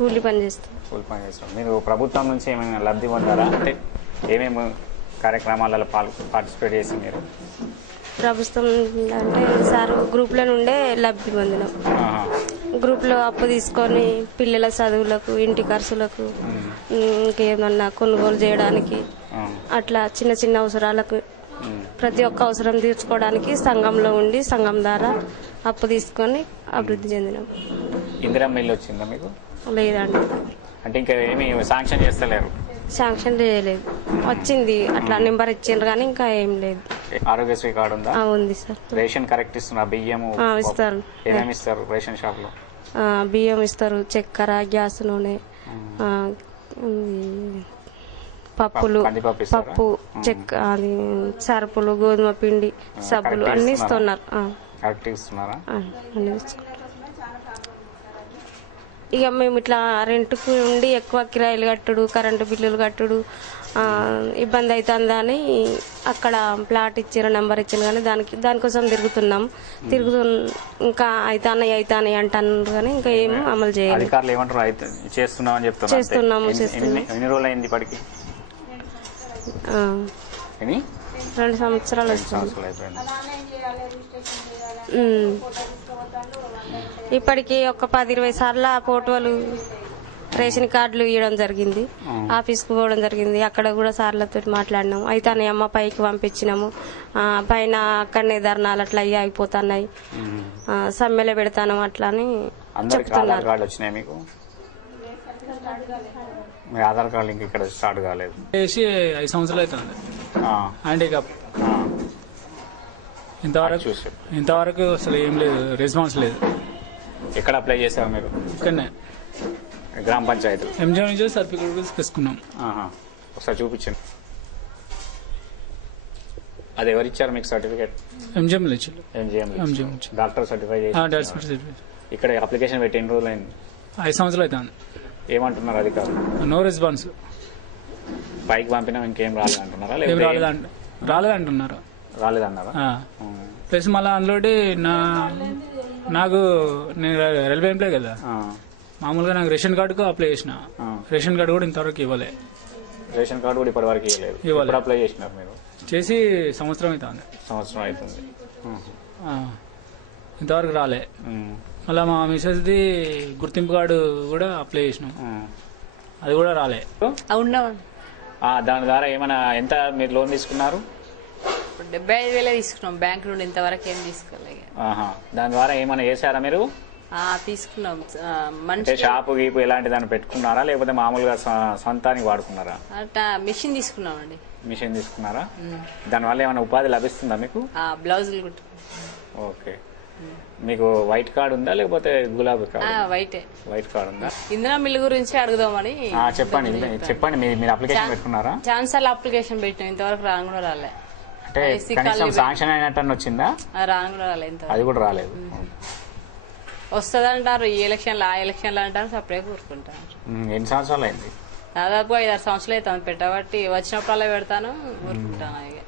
కూలి పని చేస్తాం. కూలి పని చేస్తాం. మీరు ప్రభుత్వం నుంచి ఏమైనా లబ్ధి పొందారా? అంటే ఏమేమి కార్యక్రమాలలో పార్టిసిపేట్ చేసి మీరు? ప్రభుత్వం అంటే సార్ గ్రూప్ల నుండే లబ్ధి పొందినాం. గ్రూప్లో అప్పు తీసుకొని పిల్లల చదువులకు, ఇంటి ఖర్చులకు, ఇంకేమన్నా కొనుగోలు చేయడానికి, అట్లా చిన్న చిన్న అవసరాలకు ప్రతి ఒక్క అవసరం తీర్చుకోవడానికి సంఘంలో ఉండి సంఘం ద్వారా అప్పు తీసుకొని అభివృద్ధి చెందినాం. ఇందిరమ్మ ఇల్లు వచ్చిందా మీకు? లేదండి. అంటే ఇంకా ఏమి శాంక్షన్ చేస్తలేరు? శాంక్షన్ చేయలేదు. వచ్చింది, అట్లా నెంబర్ ఇచ్చిండ్రు కానీ ఇంకా ఏం లేదు. ఆరోగ్యశ్రీ కార్డు ఉందా? ఉంది సార్. రేషన్ కరెక్ట్ ఇస్తున్నారు? బియ్యం ఇస్తారు? ఏమేమి ఇస్తారు రేషన్ షాప్ లో? బియ్యం ఇస్తారు, చక్కెర, గ్యాస్ నూనె, పప్పులు, పప్పు, అది సరుపులు, గోధుమ పిండి, సబ్బులు అన్ని ఇస్తున్నారు. ఇక మేము ఇట్లా రెంట్కు ఉండి ఎక్కువ కిరాయిలు కట్టుడు, కరెంటు బిల్లులు కట్టుడు ఇబ్బంది అవుతుందని అక్కడ ప్లాట్ ఇచ్చిన నెంబర్ ఇచ్చిన కానీ దానికోసం తిరుగుతున్నాం. ఇంకా అవుతాయి అంటున్నారు కానీ ఇంకా ఏం అమలు చేయాలి. చేస్తున్నాము. 2 సంవత్సరాలు వస్తుంది. ఇప్పటికి ఒక 10-20 సార్లు ఫోటోలు, రేషన్ కార్డులు ఇవ్వడం జరిగింది. ఆఫీస్కి పోవడం జరిగింది. అక్కడ కూడా సార్లతో మాట్లాడినాము. అయితే అమ్మ పైకి పంపించినాము. పైన అక్కడనే ధర్నాలు అట్లా అయిపోతున్నాయి, సమ్మెలో పెడతాను అట్లా అని చెప్తున్నారు. ఆధార్ కార్డు ఇంకా ఇక్కడ స్టార్ట్ కాలేదు. 5 సంవత్సరాలు అవుతుంది హ్యాండిక్యాప్. ఇంతవరకు అసలు ఏం లేదు, రెస్పాన్స్ లేదు. ఎక్కడ అప్లై చేసారు మీరు? ఇక్కడనే గ్రామ పంచాయతీ ఎంజిఎం నుంచి సర్టిఫికేట్ తీసుకున్నాం. ఒకసారి చూపించండి. అది ఎవరు ఇచ్చారు మీకు సర్టిఫికేట్? ఎంజిఎం డాక్టర్ సర్టిఫై చేసి. ఇక్కడ అప్లికేషన్ పెట్టి ఎన్ని రోజులు అయింది? 5 సంవత్సరాలు అవుతుంది. ఏమంటున్నారు అధికారులు? No response. పైకి పంపినా ఇంకేం రాలేదంటున్నారా? రాలేదన్నారా? ప్లస్ మళ్ళీ అందులో నాకు నేను రైల్వే ఎంప్లాయ్ కదా, మామూలుగా నాకు రేషన్ కార్డుకు అప్లై చేసిన. రేషన్ కార్డు కూడా ఇంతవరకు ఇవ్వలే. రేషన్ కార్డు కూడా ఇప్పటి వరకు ఇవ్వలేదు. అప్లై చేసినారు మీరు? చేసి సంవత్సరం అవుతుంది. ఇంతవరకు రాలే. మళ్ళీ మా మిసెస్ది గుర్తింపు కార్డు కూడా అప్లై చేసినాం, అది కూడా రాలే. దాని ద్వారా ఏమైనా ఎంత మీరు లోన్ తీసుకున్నారు? 75,000 తీసుకున్నాం బ్యాంక్ నుండి. ఇంతవరకు ఏం తీసుకోలేదు. దాని ద్వారా ఏమైనా చేశారా మీరు? తీసుకున్నాం. షాపు గీపు ఎలాంటి దాన్ని పెట్టుకున్నారా లేకపోతే మామూలుగా సొంతానికి వాడుకున్నారా? మిషన్ తీసుకున్నామండి. మిషన్ తీసుకున్నారా? దానివల్ల ఏమైనా ఉపాధి లభిస్తుందా మీకు? బ్లౌజులు కుట్టు. ఓకే. మీకు వైట్ కార్డు ఉందా లేకపోతే గులాబీ కార్డు? వైట్ కార్డు ఉందా? ఇందిరా మిల్లు గురించి అడుగుదామని. చెప్పండి. మీరు అప్లికేషన్ పెట్టుకున్నారా? ఛాన్సార్లు అప్లికేషన్ పెట్టినాం, ఇంతవరకు రాను కూడా రాలే. అంటే శాంక్షన్ అయినట్టు వచ్చిందా? రాను కూడా రాలేదు. అది కూడా రాలేదు. వస్తుందంటారు ఈ ఎలక్షన్లు, ఆ ఎలక్షన్లు అంటారు. సపరేట్ కూరుకుంటారు. ఎన్ని సంవత్సరాలు అయింది? దాదాపు 5-6 సంవత్సరాలు అవుతుంది పెట్టబట్టి. వచ్చినప్పుడు అలా పెడతాను, ఊరుకుంటాను.